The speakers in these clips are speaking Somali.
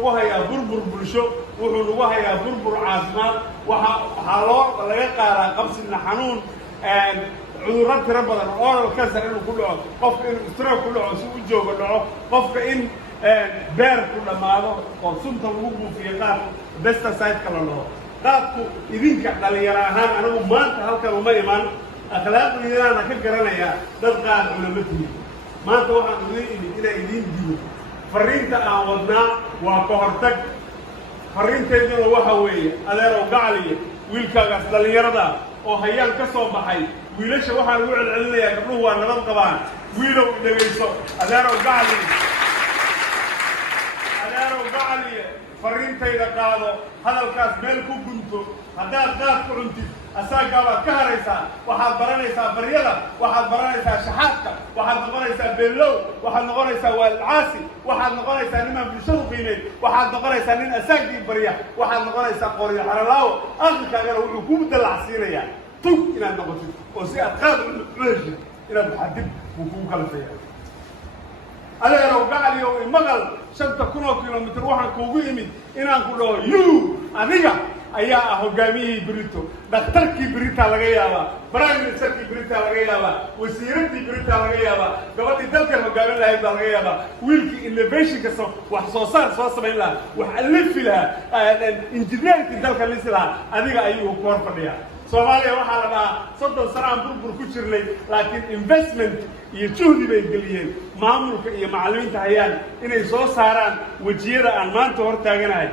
nagu hayaa burbur bulsho wuxuu nagu hayaa burbur caafimaad waxaa laga qaadaa qabsina xanuun cudurro tiro badan oral cancer inuu ku dhaco qofka inuu stroke ku dhaco si u joogo dhaco qofka in beer ku dhammaado oo sunta lagu buufiyo qaadku pesticide-ka la dhaho qaadku idinka dhalinyaro ahaan anigu maanta halkan uma iman akhlaaqdiinaana ka garanayaa dad qaad culama tihiin maanta waxaan idin imid inaa idiin diido fariinta aan wadnaa waa ka hortag fariinteeduna waxa weeye adeerow gacaliya wiilkaagaas dhallinyarada oo hayaan ka soo baxay wiilasha waxaan ugu celcelinayaa gabdhuhu waa nabad qabaan wiilow dhegayso adeerow gacaliya fariintayda qaado hadalkaas meel ku gunto haddaad qaad ku cuntid asaagaa baad ka haraysaa waxaad baranaysaa baryada waxaad baranaysaa shaxaadka waxaad noqonaysaa beellow waxaad noqonaysaa waalcaasi waxaad noqonaysaa nimaan bulshadu qiimeyn waxaad noqonaysaa nin asaagii barya waxaad noqonaysaa qoryo xaralaawo aqalkaagana wuxuu kuu dalacsiinayaa tug inaad noqotid oo si aad qaad u heshid inaad maxadib buu kugu kalafeeya adeerow gacaliyow imaqal 5,000 kilomitir waxaan kuugu imid inaan ku dhaho adiga ayaa ah hogaamiyihii berito dhakhtarkii beritaa laga yaabaa prime ministerkii beritaa laga yaabaa wasiiradii beritaa laga yaabaa gabadhii dalkan hogaamin lahayd baa laga yaabaa wiilkii innovationka wax soo saar soo samayn lahaa wax alifi lahaa injineerkii dalka lisi lahaa adiga ayuu ku hor fadhiyaa soomaaliya waxaa la dhahaa 30 sano aan burbur ku jirnay laakiin investment iyo juhdi bay geliyeen maamulka iyo macallimiinta hayaan inay soo saaraan wejiyada aan maanta hor taaganahay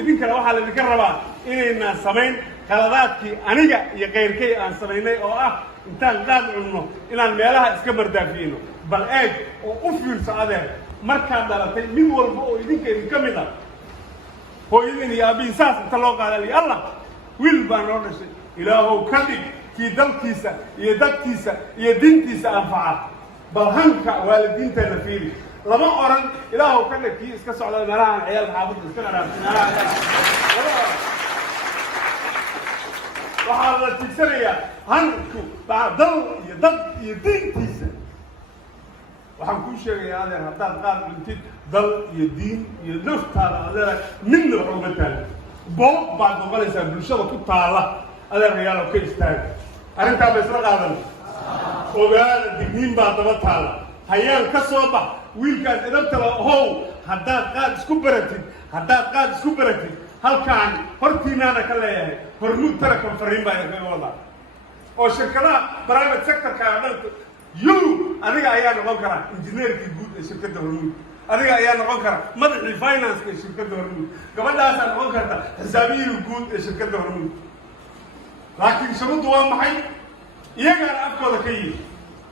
idinkana waxaa laydinka rabaa inaynaan samayn khaladaadkii aniga iyo kayrkay aan samaynay oo ah intaan qaad cunno inaan meelaha iska mardaafiyeyno bal eeg oo u fiirso adeer markaad dhalatay mid walba oo idinka mid ah hooyadin iyo aabbihin saas inta loo qaadaliyo allah wiil baa noo dhashay ilaahow ka dhig kii dalkiisa iyo dadkiisa iyo diintiisa anfaca bal hanka waalidiinteena fiiri lama oran ilaahow ka dhig kii iska socda meelahaan ciyaalka xaafadda iska dharaabtay waxaa la tigsanayaa hanku baa dal iyo dad iyo diintiisa waxaan kuu sheegayaa adeer haddaad qaad cuntid dal iyo diin iyo naftaada adeera midna wax uga taala boob baad noqonaysaa bulshada ku taala adeer hayaalow ka istaaga arrintaa ba isla qaadan ogaada digniin baa daba taala hayaan ka soo bax wiilkaas idabtala ahow haddaad qaad isku baratid halkaan hortiinaana ka leeyahay hormuud telecom fariin baa kaga wadaa oo shirkadaha private sectorka dhan adiga ayaa noqon kara injineerkii guud ee shirkadda hormuud adiga ayaa noqon kara madaxii finance ee shirkadda hormuud gabadhaasaa noqon karta xisaabiyihii guud ee shirkadda hormuud laakiin shuruuddu waa maxay iyagaana afkooda ka yimi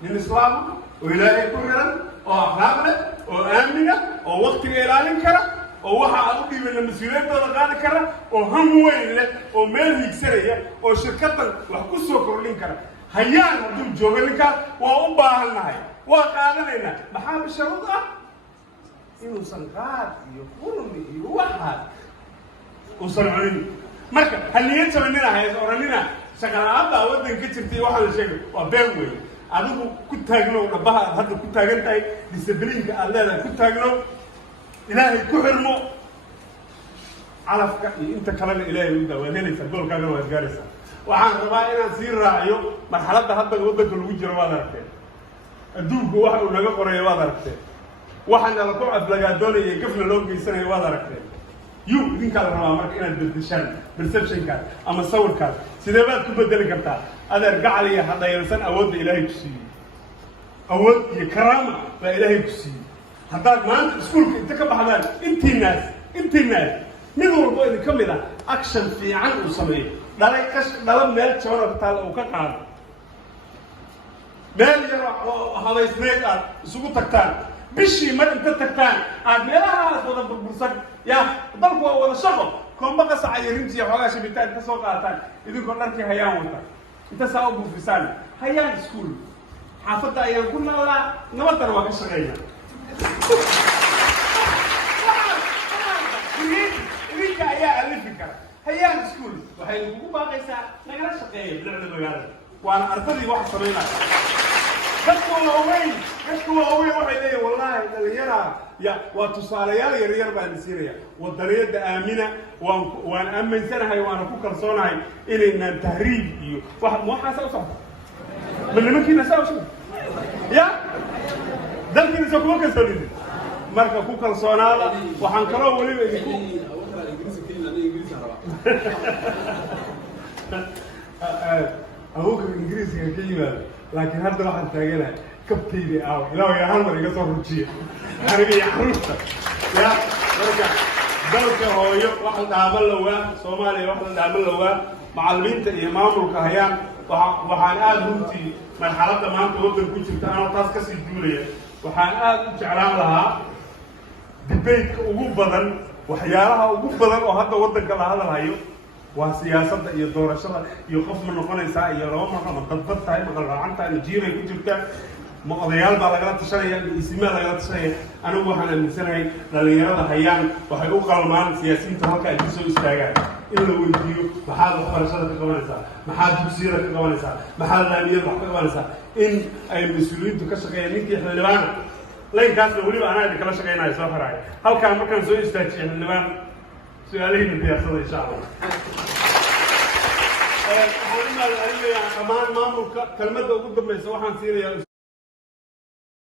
nin islaama oo ilaahay ku xiran oo akhlaaq leh oo aamina oo waktiga ilaalin kara oo waxa aad u dhiibana mas-uuliyaddooda qaadi kara oo ham weyn leh oo meel hiigsanaya oo shirkaddan wax ku soo kordhin kara hayaan hadduu joogo ninkaas waa u baahannahay waa qaadanaynaa maxaa bisharuud ah inuusan qaad iyo qurmi iyo waxaas uusan cunin marka haliyad sabanina hays oranina shaqala-aanta waddanka ka jirtay waxaa la sheegay waa been weyn adigu ku taagnow dhabaha aad hadda ku taagan tahay disabiliinka aad leedahay ku taagnow ilaahay ku xirmo calafka iyo inta kalena ilaahay u daa waad helaysaa goolkaagana waad gaaraysaa waxaan rabaa inaan sii raaciyo marxaladda hadda waddanka lagu jiro waad aragteen adduunku waxa uu naga qorayo waad aragteen waxaana la ku aflagaadoonaya gafna loo geysanayo waad aragteen idinkaa la rabaa marka inaad bedeshaan perceptionkaas ama sawirkaas sidee baad ku bedeli kartaa adeer gacaliya ha dhayalsan awoodda ilaahay ku siiyey awood iyo karaama baa ilaahay ku siiyey haddaad maanta iskuulka inta ka baxdaan intiinaas mid walbo idinka mid ah action fiican uu sameeyo dhala meel jaban taalla uu ka qaado meel yar oo habaysneed aad isugu tagtaan bishii mar inta tagtaan aad meelahaas wada burbursan dalku waa wada shaqo koomba qasaca iyo rintiya xoogaa shabitaan ka soo qaataan idinkoo dharkii hayaan wata inta saa u buufisaan hayaan iskuul xaafadda ayaan ku noolaa nabaddana waa ka shaqeynaa idinka ayaa alifi kara hayaan iskuul waxay kugu baaqaysaa nagala shaqeeya bilicda magaalada waana ardadii waxa samaynaya dadku waaweyn waxay leeyihin wallaahi dhalinyara ya waa tusaalayaal yaryar baan siinaya wadaniyada aamina waan aaminsanahay waana ku kalsoonahay inaynaan tahriib iyo waxaasa u socda ma nimankiina saa u socda ya dalkiina soo kuma kalsoonidin marka ku kalsoonaada waxaan kaloo weliba idinku abuukar ingiriisiga ka yimaado laakiin hadda waxaan taaganahay kabtayda aawa ilaahay hal mar iga soo rujiya aniga iyo caruurta ya marka dalka hooyo wax la dhaaban lawaa Soomaaliya wax la dhaaban lawaa macallimiinta iyo maamulka hayaan waxaan aad runtii marxaladda maanta waddan ku jirta anoo taas ka sii duulaya waxaan aad u jeclaan lahaa debate-ka ugu badan waxyaalaha ugu badan oo hadda waddanka la hadalhayo waa siyaasadda iyo doorashada iyo qof ma noqonaysaa iyo laba ma dadbad tahay ma qalqalcan tahay jiiray ku jirta ma odayaal baa lagala tashanaya isimaa lagala tashanaya anigu waxaan aaminsanahay dhalinyarada hayaan waxay u qalmaan siyaasiyiinta halka ay soo istaagaan in la weydiiyo maxaad waxbarashada ka qabanaysaa maxaad dugsiyada ka qabanaysaa maxaad laamiyada wax ka qabanaysaa in ay mas-uuliyiintu ka shaqeeyaan ninkii xildhibaana laynkaasna weliba anaa idinkala shaqeynaya soo xiraaya halkaan markaan soo istaajiya xildhibaan su-aalahayna diyaarsada insha allah waxaan u mahadcelinayaa dhammaan maamulka kelmadda ugu dambaysa waxaan siinayaa